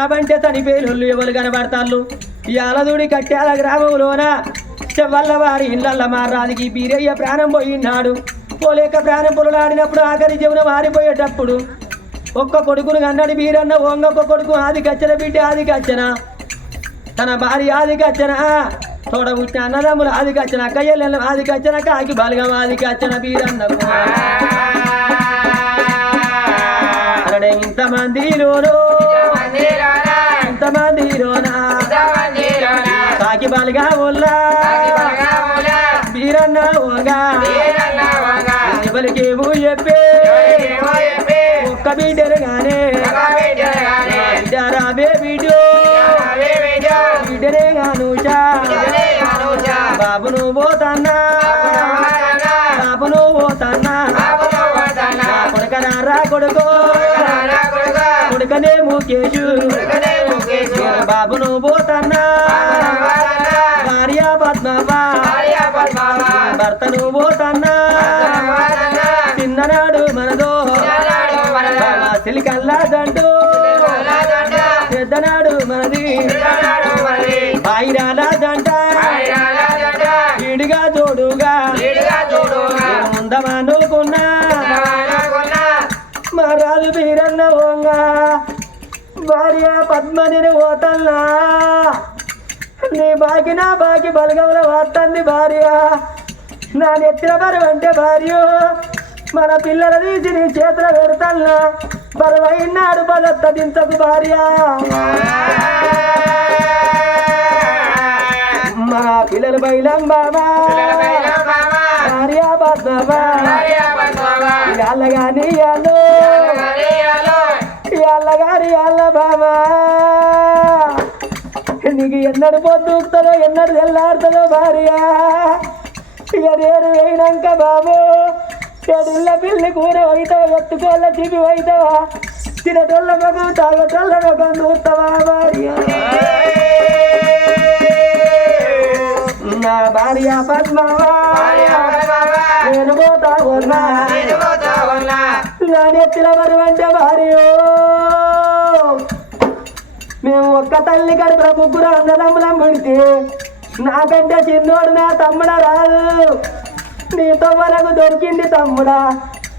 తని చనిపోయిన ఎవరు కనబడతాళ్ళు? ఈ కట్టాల గ్రామంలోన చెవల్ల వారి ఇళ్ళల్ల మారాదికి బీరయ్య ప్రాణం పోయినాడు. పోలేక ప్రాణం పొలలాడినప్పుడు ఆఖరి జీవనం మారిపోయేటప్పుడు ఒక్క కొడుకును కన్నడి బీరన్న ఒంగొక్క కొడుకు ఆది కచ్చన బిడ్డ ఆది కచ్చన తన భార్య ఆది కచ్చన తోడ పుట్టిన అన్నదమ్ములు ఆది కచ్చన అక్కయ్యల ఆది కచ్చన కాకి బలగం ఆది కచ్చన బీరన్న ఇంతమంది ఇంతమందిలోనూ చెప్పే ఒక్క బిడ్డలు గానే. రాబే వీడియో బిడ్డనే గానుచా. బాబును పోతన్నా. బాబును పోతన్నా. కొడుకనా రా కొడుకో. కొడుకనే ముఖేషు. బాబును పోతన్నా. బాయిరాల దంట ఈడిగా తోడుగా ఉందమనుకున్నా మరాలు వీరన్న ఓంగా. భార్య పద్మని పోతల్లా నీ బాకి నా బాకి బలగంలో వాడుతుంది భార్య. నా నెత్తిన బరువు అంటే భార్య. మన పిల్లల తీసి నీ చేతిలో పెడతల్లా. బరువైనాడు బలత్త దించకు భార్య. మన పిల్లలు బయలం బాబా భార్య నీకు ఎన్నడు పొద్దుకుతుందో ఎన్నడు తెల్లాడుతుందో భార్య. ఇక నేను వేయినాక బాబు చెడుల్ల పిల్లి కూర అవుతావా ఎత్తుకోళ్ళ చిపి అవుతావా తినటోళ్ళ మగం తాగటోళ్ళ మగం చూస్తావా భార్య? నా భార్య పద్మవా నేను పోతా ఉన్నా. నా నెత్తిన మరువంటే భార్యో. మేము ఒక్క తల్లి కడుపుల ముగ్గురు అన్నదమ్ములం పుడితే నాకంటే చిన్నోడు నా తమ్ముడ రాదు. నీ తవ్వ నాకు దొరికింది తమ్ముడా.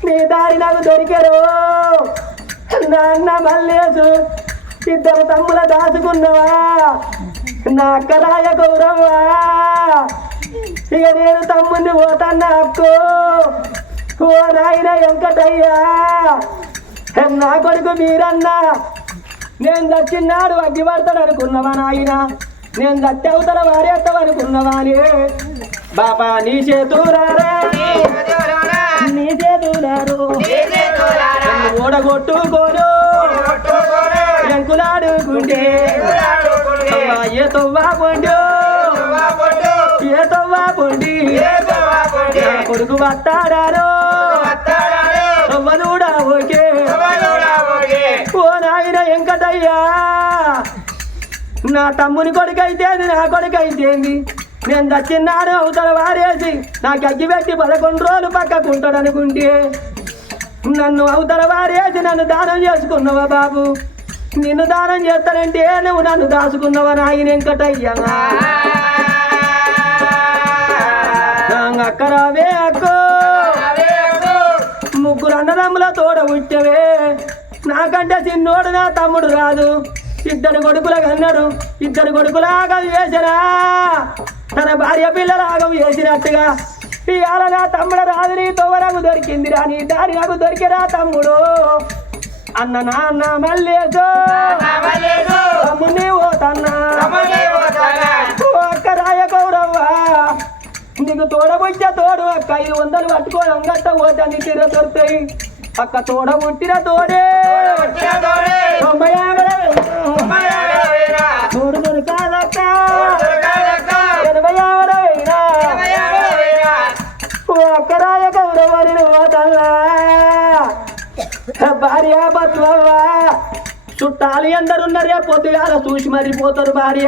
నీ దారి నాకు దొరికారు నా అన్న మల్లేసు ఇద్దరు తమ్ముల దాచుకున్నవా? నా అక్కరాయ గౌరవ్వా. ఇక నేను తమ్ముడిని పోతాన్నా అక్కు? ఓ నాయన వెంకటయ్యా. నా కొడుకు మీరన్నా? నేను చచ్చిన్నాడు అగ్గి పడతాడు అనుకున్నవా నాయన? నేను చచ్చి అవుతాడు వారేస్తావు అనుకున్నవా అని బాబా నీ చేతురారా నీ చేతురారు ఓడగొట్టుకోను ఎంకులాడుకుంటే. నా కొడుకు వస్తాడారో. ఓకే. ఓ నాయన వెంకటయ్యా. నా తమ్ముని కొడుకైతేంది నా కొడుకైతేంది నేను దచ్చిన్నాడు అవతల వారేసి నాకు అగ్గి పెట్టి పదకొండు రోజులు పక్కకుంటాడు అనుకుంటే నన్ను అవతల వారేసి నన్ను దానం చేసుకున్నావా బాబు? నిన్ను దానం చేస్తానంటే నువ్వు నన్ను దాచుకున్నావా నాయన వెంకటయ్యా? అక్కరావే అక్కో. ముగ్గురు అన్నదమ్ముల తోడ ఉట్టవే నాకంటే చిన్నోడు నా తమ్ముడు రాదు. ఇద్దరు కొడుకులకు అన్నాడు ఇద్దరు కొడుకులాగా వేసినా తన భార్య పిల్లలాగా వేసినట్టుగా. ఇవాళ నా తమ్ముడు రాదు నీ తోవరకు దొరికిందిరా నీ దారి నాకు దొరికిరా తమ్ముడు. అన్న నాన్న మల్లేసో తమ్ముని పోతన్నా ఓ అక్క రాయ గౌరవ్వ. నీకు తోడబుచ్చ తోడు అక్క. ఐదు వందలు పట్టుకొని అంగట్ట పోతే నీ తీర దొరుకుతాయి అక్క తోడ. పుట్టిన తోడే. తొంభై దొరకాదక్క. భార్య బతులవ్వా చుట్టాలు రే పొద్దుగాల చూసి మరిపోతారు భార్య.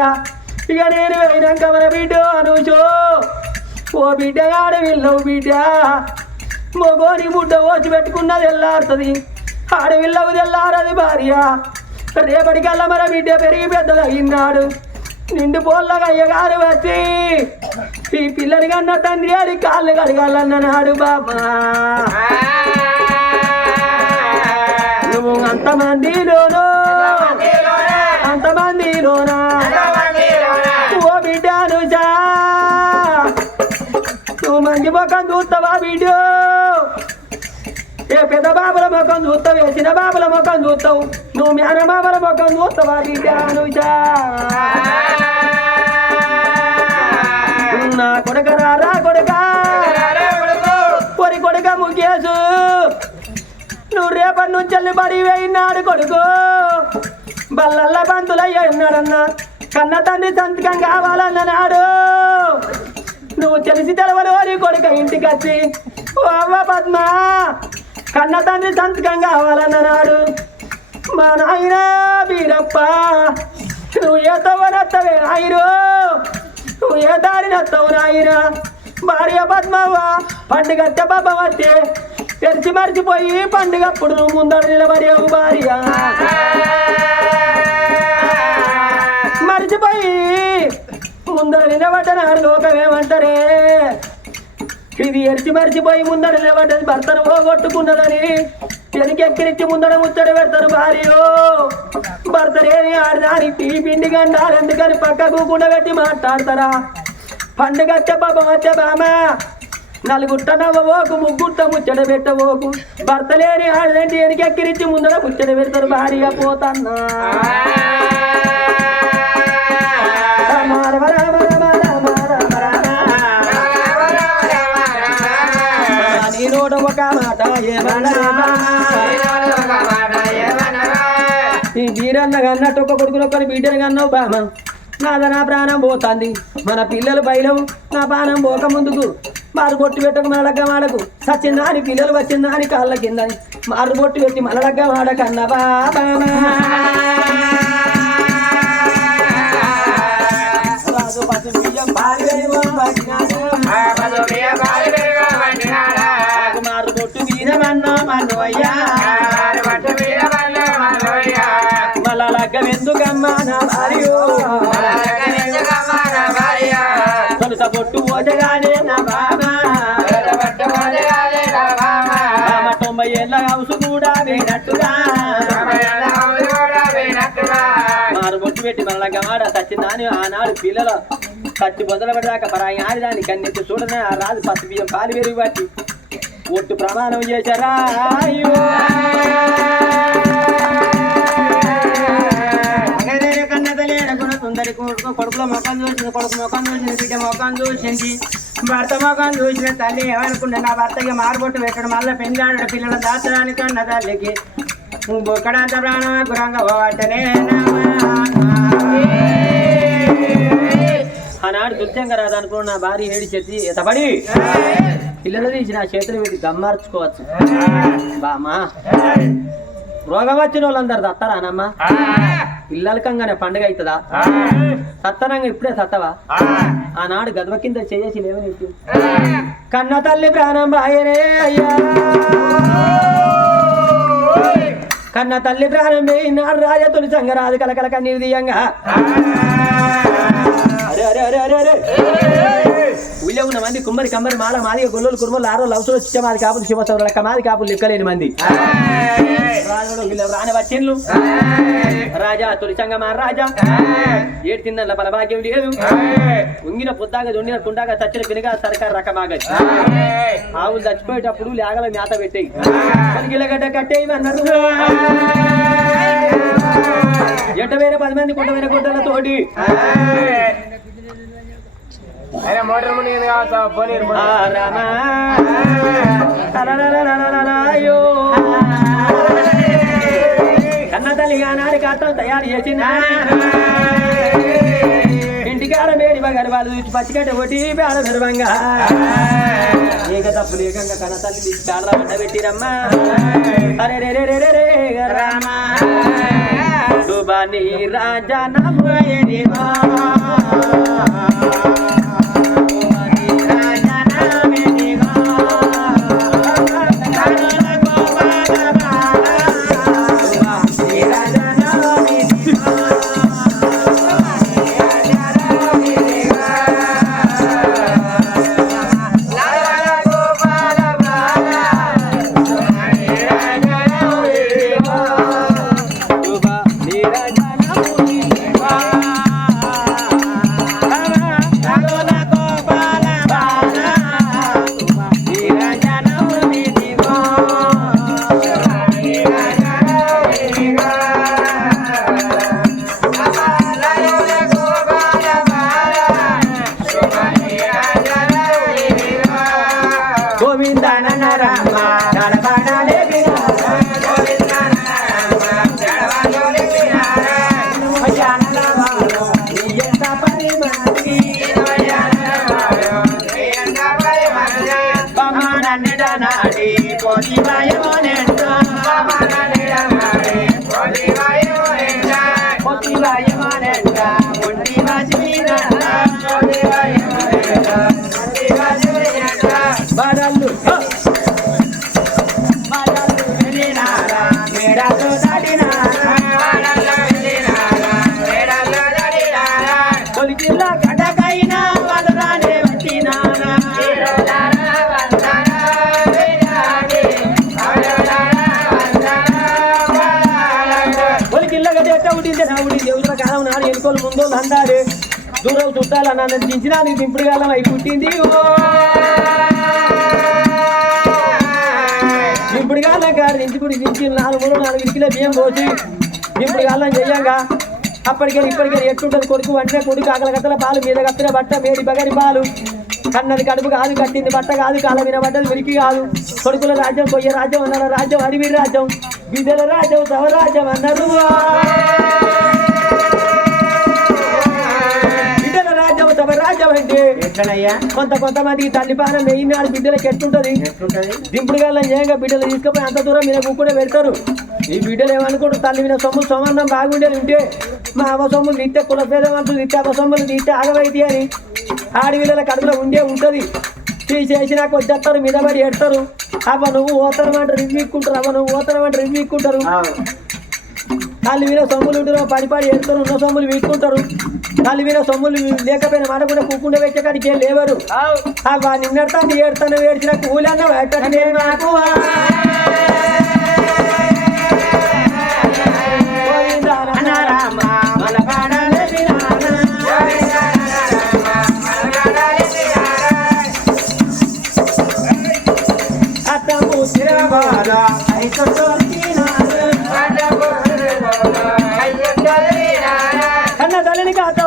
ఇక నేను అయినాక మన బిడ్డ అనుచో. ఓ బిడ్డ ఆడవిల్లవు బిడ్డ. మొగోని బుడ్డ వచ్చి పెట్టుకున్నది ఎల్లారుతుంది. ఆడవిల్లవు తెల్లారది భార్య. రేపటికల్లా మన బిడ్డ పెరిగి పెద్దదయ్యినాడు నిండు పోల్లగా అయ్యగారు వచ్చి ఈ పిల్లని కన్నా తండ్రి అని కాళ్ళు కడగాలన్నాడు బాబా. నువ్వు అంతమందిలోనూ? ఓ బిడ్డ అనుజా. నువ్వు మంచి ముఖం చూస్తావా బిడ్డో? ఏ పెద్ద బాబుల ముఖం చూస్తావు ఏ చిన్న బాబుల ముఖం చూస్తావు? నువ్వు మేనమామల ముఖం చూస్తావా బిడ్డ అనుజా? నా కొడుక నువ్వు రేపటి నుంచి బడి వేయినాడు కొడుకు. బల్లల్ల బంతులయ్య కన్న తండ్రి సంతకం కావాలన్నాడు నువ్వు తెలిసి తెలవలు అని కొడుక ఇంటికి వచ్చి. ఓ అవ్వ పద్మ కన్న తండ్రి సంతకం కావాలన్నాడు మా నాయన వీరప్ప నువ్వు ఏ తవ్వనత్తవే నాయరు? నువ్వు ఏ దారి నత్తవు నాయన భార్య పద్మవ్వ పండుగ పాప వస్తే మర్చిపోయి పండుగ పండుగప్పుడు నువ్వు ముందర నిలబడేవు భార్య మర్చిపోయి ముందర నిలబడ్డనాడు లోకమేమంటారే? ఇది ఎరిచి మరిచిపోయి ముందర నిలబడ్డది భర్తను పోగొట్టుకున్నదని వెనకెక్కిరిచ్చి ముందర ముచ్చడి పెడతారు భార్యో. భర్త లేని ఆడదాని టీ పిండి గండాలు ఎందుకని పక్కకు కూడబెట్టి మాట్లాడతారా? పండుగ వచ్చే పాపం వచ్చే బామా. నలుగుట్ట నవ్వవోకు ముగ్గుట్ట ముచ్చట పెట్టబోకు. భర్త లేని ఆడదండి ఎనికి ఎక్కిరించి ముందర ముచ్చట పెడతారు భారీగా పోతన్నా. అన్నట్టు ఒక కొడుకులు ఒకరు బీటను కన్నావు బామ నాద నా ప్రాణం పోతుంది మన పిల్లలు బయలవు నా ప్రాణం పోక ముందుకు మారు బొట్టు పెట్టకు మనలగ్గ వాడకు సచ్చిందా అని పిల్లలు వచ్చిందా అని కాళ్ళ కింద మారు బొట్టు పెట్టి మనలగ్గ మాడకన్న బాబా. పసు మారు బొట్టు వీరమన్నా మన్నోయ్యా బొట్టు పెట్టి సచ్చిందాని ఆనాడు పిల్లలు కత్తి బొందల పడ్డాక పరాయి ఆడిదాన్ని కన్నెత్తి చూడనే ఆ రాజు పత్తి బియ్యం పాలు పెరిగి బట్టి ఒట్టు ప్రమాణం చేశారా? అయ్యో! సుందరి కొడుకు కొడుకుల ముఖం చూసింది కొడుకు మొఖం చూసింది బిడ్డ మొఖం చూసింది. భర్త మొఖం చూసిన తల్లి ఏమనుకుంటే నా భర్తకి మారుబొట్టు పెట్టడం మళ్ళీ పెంచాడు పిల్లల దాచడానికి అన్న తల్లికి. బొక్కడంత ప్రాణం గురంగా పోవటనే ఆనాడు దుర్జంగా రాదనుకున్న నా భార్య ఏడి చెత్తి ఎతబడి పిల్లలని తీసి నా చేతులు పెట్టి గమ్మార్చుకోవచ్చు బామా రోగం వచ్చిన వాళ్ళందరు తత్తరానమ్మా పిల్లలకంగానే పండుగ అవుతుందా సత్తనంగా ఇప్పుడే సత్తవా? ఆనాడు గదవ కింద చేసి లేవని కన్న తల్లి ప్రాణం బాయనే అయ్యా. కన్న తల్లి ప్రాణం పోయినాడు రాజ తొలి సంగరాజు కలకల కన్నీరు దియంగా అరే అరే అరే అరే అరే ఊళ్ళో ఉన్న మంది కుమ్మరి కమ్మరి మాల మాదిగ గొల్లలు కుర్మలు ఆరో లవసులు చిచ్చ మాది కాపులు శివసౌరు లెక్క మాది కాపులు లెక్కలేని మంది. రాని వచ్చిండ్లు. రాజా తొలి సంగమా రాజా. ఏడు తిన్న బలభాగ్యం లేదు. ఉంగిన పొద్దాగా దొండిన కుండాగా చచ్చిన పినగా సర్కార్ రకమాగ ఆవులు చచ్చిపోయేటప్పుడు లేగల మేత పెట్టేయి. గిలగడ్డ కట్టేయమన్నారు ఎట్ట వేరే పది మంది కొండ వేరే గుడ్డలతోటి మోటార్ ముందు కావచ్చు? పోనీరు రామాయో కన్న తల్లిగా నాడి కట్టం తయారు చేసిన ఇంటికాడ మేడి బంగారు వాళ్ళు చూసి పచ్చిగడ్డ కొట్టి పేడ గర్వంగా ఏక తప్పు లేకంగా కన్న తల్లి తీసి పేడ పంట పెట్టిరమ్మా. అరే రే రే రే రే రామా. రాజా నమ్మ చుట్టాల నన్ను దించినా నీకు దింపుడు కాలం అయి పుట్టింది. ఇప్పుడు కాలం కాదు దించుకుడి దించి నాలుగు మూడు నాలుగు ఇటుకలే బియ్యం పోసి ఇప్పుడు కాలం చెయ్యంగా. అప్పటికే ఇప్పటికే ఎట్టుంటది కొడుకు అంటే కొడుకు ఆకల పాలు మీద కత్తిన బట్ట మేడి బగరి పాలు. కన్నది కడుపు కాదు కట్టింది బట్ట కాదు కాల మీద బట్టలు ఉనికి కాదు. కొడుకుల రాజ్యం కొయ్య రాజ్యం అన్నారు రాజ్యం అడవి రాజ్యం బిడ్డల రాజ్యం తవ రాజ్యం అన్నారు. అంటే ఎట్లనయ్యా? కొంత కొంతమందికి తల్లి పానం నెయ్యినాడు బిడ్డలకి ఎట్టుంటది ఎట్లుంటది? దింపుడు గల్లం చేయంగా బిడ్డలు తీసుకుపోయి అంత దూరం మీద కుక్కడే పెడతారు. ఈ బిడ్డలు ఏమనుకుంటారు? తల్లి మీద సొమ్ము సంబంధం బాగుండేది ఉంటే మా అవ సొమ్ములు తిట్టే కుల పేదవంతులు తిట్టే అవ సొమ్ములు తిట్టే ఆగవైతే అని ఆడవిళ్ళ కడుపులో ఉండే ఉంటది. తీసేసినాక వచ్చేస్తారు మీద పడి ఎడతారు అవ్వ నువ్వు ఓతరం అంటే రివ్విక్కుంటారు అవ్వ నువ్వు ఓతరం అంటే రివ్విక్కుంటారు తల్లి మీద సొమ్ములు ఉంటారు పడి పడి ఎడతారు ఉన్న సొమ్ములు వీక్కుంటారు. తల్లి మీద సొమ్ములు లేకపోయినా మాట కూడా కూకుండా వచ్చే కాడికి ఏం లేవరు. నిన్నడతాను ఏడుతాను ఏడ్చిన కూలన్న కన్న తల్లిని విక్కలు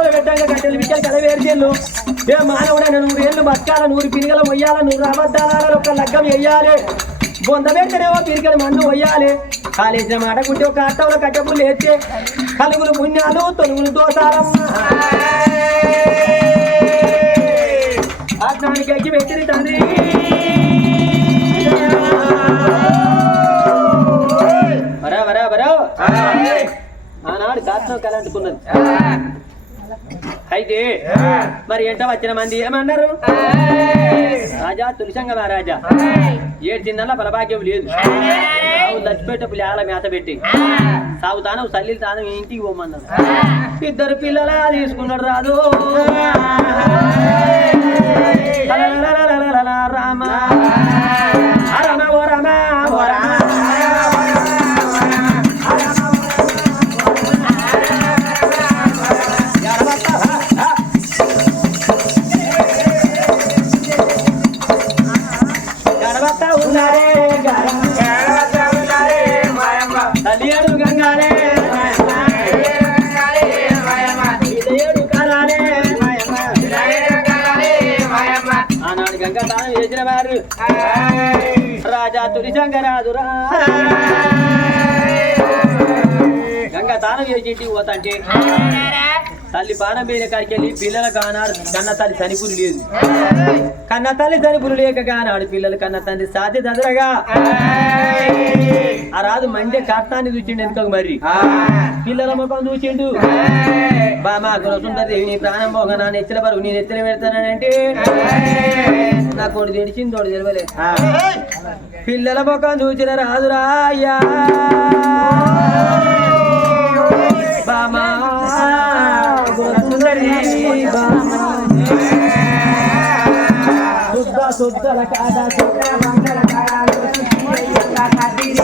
వేర్చేళ్ళు ఏ మానవుడైన నూరు ఏళ్ళు బతకాల నూరు పిరిగల మొయ్యాల నూరు అబద్ధాల ఒక లగ్గం వెయ్యాలి బొంద పెట్టనేమో పిరిగల మన్ను వయ్యాలి కాలేసిన మాట గుంటే ఒక అట్టవుల కట్టెపులు లేస్తే కలుగులు పుణ్యాలు తొలుగులు దోసారమ్మ అట్లానికి ఎక్కి పెట్టింది తండ్రి. బరా బరా బరా ఆనాడు శాస్త్రం కలంటుకున్నది అయితే మరి ఎంట వచ్చిన మంది? ఏమన్నారు? రాజా తులసంగ మహారాజా. ఏడు తిన్నల్లా బలభాగ్యం లేదు. లచ్చిపెట్ట పులియాల మేత పెట్టి. సాగు తాను సల్లి తాను ఇంటికి పోమన్నారు ఇద్దరు పిల్లల తీసుకున్నాడు రాదు రామ. రాజా తులిశంకరాదురా గంగ తానం చేసి ఇంటికి పోతాంటే తల్లి బాణం పోయిన కాడికి వెళ్ళి పిల్లల కానాడు కన్న తల్లి చనిపురు లేదు. కన్న తల్లి చనిపురు లేక కానాడు పిల్లలు కన్న తండ్రి సాధ్య దదరగా ఆ రాజు మండే కర్తాన్ని చూసిండు ఎందుకు మరి? పిల్లల ముఖం చూసిండు. బామా గురసుందరి నీ ప్రాణం పోగా నా నెత్తిన పరుగు నీ నెత్తిన పెడతానంటే నా కొడు తెడిచింది తోడు తెలవలే. పిల్లల ముఖం చూసిన రాజురా అయ్యా. బామా శుద్ధ శుద్ధల కాడ శుద్ధ మంగళ వచ్చిన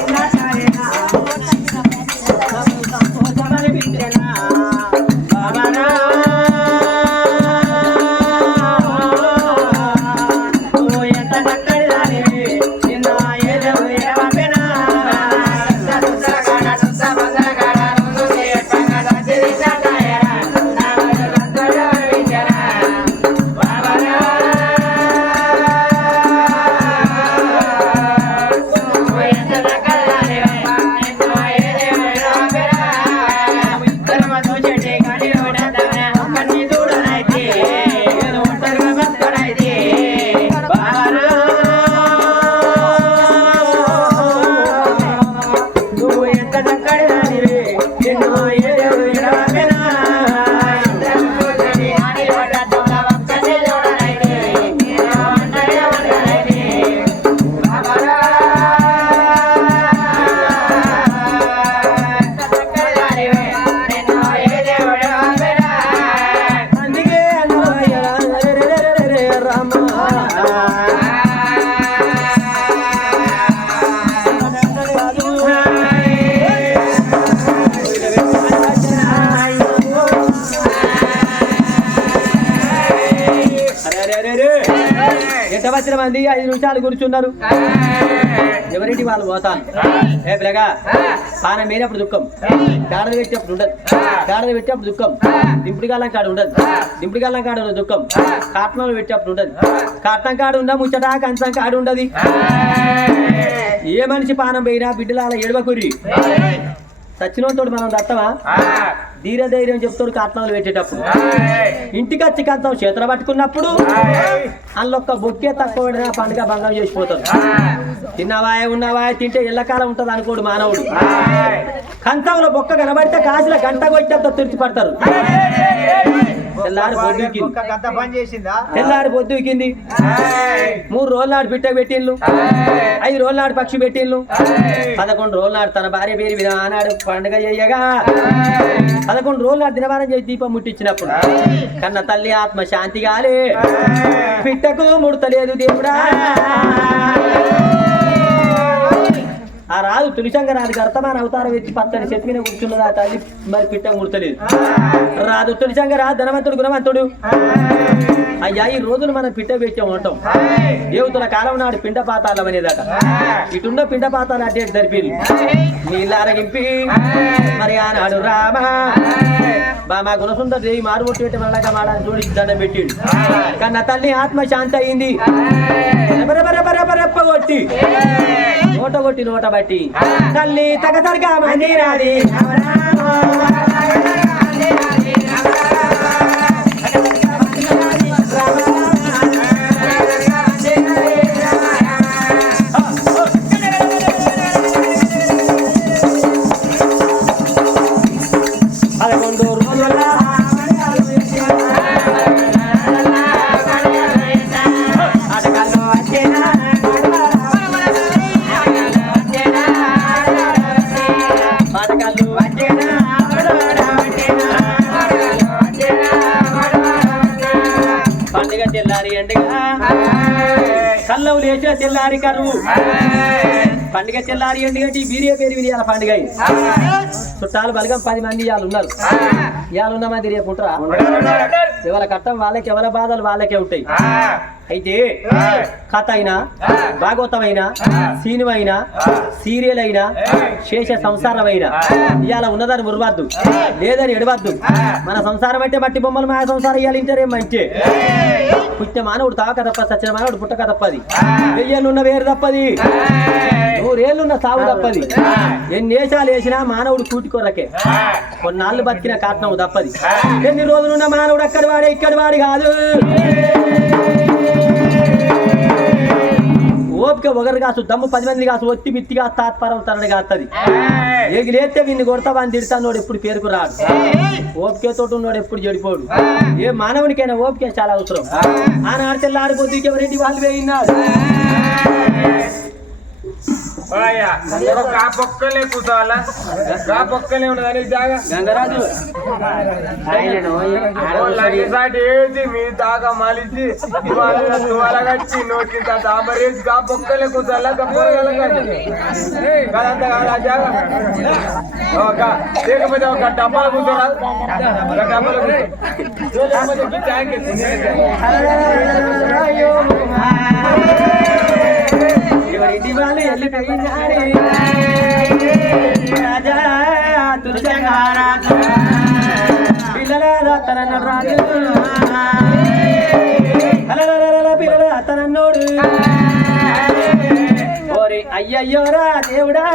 నిమిషాలు కూర్చున్నారు. ఎవరింటి వాళ్ళు పోతాను ఏ పిల్లగా పానం మీనప్పుడు దుఃఖం? గాడలు పెట్టేప్పుడు ఉండదు. గాడలు పెట్టేప్పుడు దుఃఖం. దింపుడు గాలం కాడ ఉండదు. దింపుడు గాలం కాడ ఉండదు దుఃఖం. కాట్నంలో పెట్టేప్పుడు ఉండదు. కాట్నం కాడ ఉండ ముచ్చట? కంచం కాడ ఉండదు. ఏ మనిషి పానం పోయినా బిడ్డల ఎడవకురి సచ్చినోతోడు మనం దత్తమా? ధీర ధైర్యం చెప్తాడు కాట్నాలు పెట్టేటప్పుడు. ఇంటికి వచ్చి కంచం చేతులు పట్టుకున్నప్పుడు అందులో బొక్కే తక్కువ పడినా పండుగ భంగం చేసిపోతారు తిన్నవాయ ఉన్నవాయ తింటే ఎల్లకాలం ఉంటది అనుకోడు మానవుడు. కంచంలో బొక్క కనబడితే కాసుల గంట కొట్టేంత తుడిచి పడతారు. తెల్లారి పొద్దుకింది తెల్లారి పొద్దుకింది మూడు రోజుల నాడు బిడ్డ పెట్టిండ్లు. ఐదు రోజుల నాడు పక్షి పెట్టిండ్లు. పదకొండు రోజుల నాడు తన భార్య పేరు మీద ఆనాడు పండుగ చేయగా పదకొండు రోజుల నాడు దినవారం చేసి దీపం ముట్టించినప్పుడు కన్న తల్లి ఆత్మ శాంతి కాలే. పిట్టకు ముడతలేదు దేవుడా. ఆ రాదు తులిసంగ రాదు అర్థమైన అవతారం ఎత్తి పచ్చని చెట్టు మీద కూర్చున్నది ఆ తల్లి? మరి పిట్ట ముడతలేదు. రాదు తులిసంగ రాదు ధనవంతుడు గుణవంతుడు. అయ్యా ఈ రోజులు మనం పిట్ట పెట్టే ఉంటాం దేవతల కాలం నాడు పిండ పాతాలు అనేదట. ఇటున్న పిండ పాతాలు అడ్డే జరిపి నీళ్ళు అరగింపి మరి ఆనాడు రామ. బామా గుణసుందర దేవి మారుమొట్టు పెట్టి మళ్ళా మాడని చూడి దండం పెట్టిండు. కానీ తల్లి ఆత్మ శాంతి అయింది. కొట్టి. నోట కొట్టి నోట బట్టి తల్లి తగసరిగా మందిరాది పదకొండు పండుగ తెల్లారి ఎండగా. కళ్ళవు లేచిన తెల్లారి కరువు పండుగ తెల్లారి ఎండుగంటే బీరియా పేరు వినియాల పండుగ చుట్టాలు బలగం పది మంది ఇవాళ ఉన్నారు. ఇవాళ ఉన్న మంది రేపు ఉంటారా? ఎవరి కట్టం వాళ్ళకి ఎవరి బాధలు వాళ్ళకే ఉంటాయి. అయితే కథ అయినా భాగవతం అయినా సినిమా అయినా సీరియల్ అయినా శేష సంసారం అయినా ఇవాళ ఉన్నదని మురవద్దు లేదని ఎడవద్దు. మన సంసారం అంటే మట్టి బొమ్మలు మా సంసారం ఇవ్వాలి ఇంటరే మంచి పుట్టిన మానవుడు తాక తప్ప సచ్చిన మానవుడు పుట్టక తప్పది. వెయ్యేళ్ళున్న వేరు తప్పది. నూరేళ్ళున్న సాగు తప్పది. ఎన్ని వేషాలు వేసినా మానవుడు కూటి కొరకే కొన్నాళ్ళు బతికిన కారణం తప్పది. ఎన్ని రోజులున్న మానవుడు అక్కడి వాడే ఇక్కడి వాడి కాదు. ఓపిక ఒకరు కాసు దమ్ము పది మంది కాసు ఒత్తి మిత్తిగా తాత్పరం తనడు కాస్తది ఏగి లేస్తే వీన్ని కొడతావా అని తిడతానోడు ఎప్పుడు పేరుకు రాడు. ఓపికతో ఉన్నోడు ఎప్పుడు చెడిపోడు. ఏ మానవునికైనా ఓపిక చాలా అవసరం. ఆనాడు తెల్లారిపోతే ఎవరింటి వాళ్ళు వేయినాడు కా పొక్కలే కూర్చోవాలా కా పొక్కలే ఉన్నదని జాగా. గంగరాజు. లంగిసాటి వేసి మీ దాకా మలిచి ఇవాళ తువాల కట్టి నోటింత తామరేసి కా పొక్కలే కూర్చోవాలా కదంతా కాదు ఆ జాగా ఒక లేకపోతే ఒక డబ్బాలు కూర్చోరా? ఒక డబ్బాలు కూర్చో. లేకపోతే ఈ ట్యాంక్ ఎత్తి. ఎవరింటి వాళ్ళు వెళ్ళిపోయినాడే రాజా తులసంగారాజు పిల్లల అత్తనన్న రాజు పిల్లల అత్తనన్నోడు ఓరి అయ్యయ్యోరా దేవుడా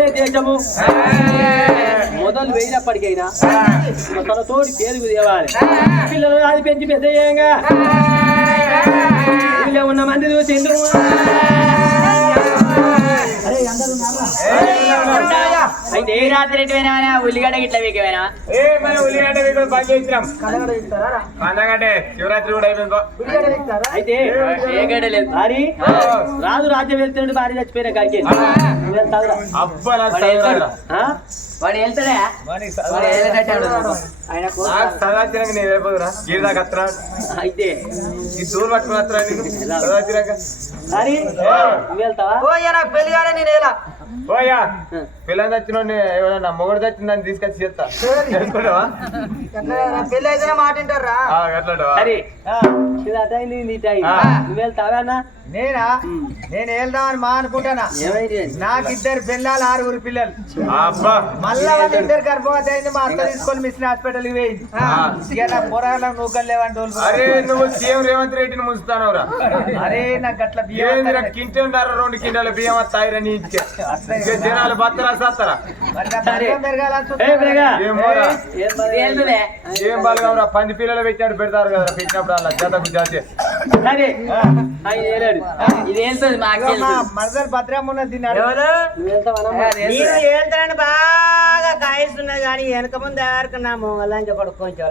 పిల్లలే దేశము. మొదలు వేయినప్పటికైనా తన తోడి పేరు తేవాలి. పిల్లలు అది పెంచి పెద్ద చేయంగా. ఉన్న మంది చూసిండు అయితే ఏ రాత్రి ఎటు పోయినా ఉల్లిగడ్డ గిట్ల వీకమైనా ఏ మన ఉల్లిగడ్డ ఇక్కడ బంద్ చేసినాం. పండగంటే శివరాత్రి కూడా అయిపోయింది. అయితే ఏ గడ్డ లేదు. భారీ రాజు రాజ్యం వెళ్తున్నాడు భార్య చచ్చిపోయిన కాడికి. అబ్బా. వాడు వెళ్తాడా? వాడు వెళ్ళేటట్టాడు ఆయన నాకు చదవచ్చినాక నేను వెళ్ళిపోదురా. గీరదా కత్తరా అయితే. ఈ దూరం పట్టుకుని నువ్వు వెళ్తావా? పెళ్ళి కాడే నేను ఎలా? పోయా పిల్లలు తెచ్చిన ఎవరన్నా మొగుడు తెచ్చిందని తీసుకొచ్చి చేస్తా. తెలుసుకుంటావా? పెళ్ళి అయితేనే మాట వింటారా నేనా? నేను వెళ్దామని మా అనుకుంటానా? నాకు ఇద్దరు పిల్లలు ఆరుగురు పిల్లలు. అబ్బా. మళ్ళా వాళ్ళ ఇద్దరు గర్భవతి అయింది మా అత్త తీసుకొని మిషన్ హాస్పిటల్కి పోయింది పొరాలకు నూకలు లేవంటే అరే నువ్వు సీఎం రేవంత్ రెడ్డిని ముంచుతానవురా. అరే నాకు అట్లా బియ్యం కింటల్ రెండు కింటాల బియ్యం వస్తాయిరా నీ ఇంటికి? ఇక జనాలు బత్తరా ఏ బలగవరా పంది పిల్లలు పెట్టాడు పెడతారు కదా పెట్టినప్పుడు అలా జతకు జాతి మరదలు భద్రమ్మ ఉన్నది తిన్నాడు. వెళ్తానని బాగా కాయిస్తున్నది కానీ వెనక ముందు ఎవరికి నా మొగలాంటి కొడుకు కొంచెం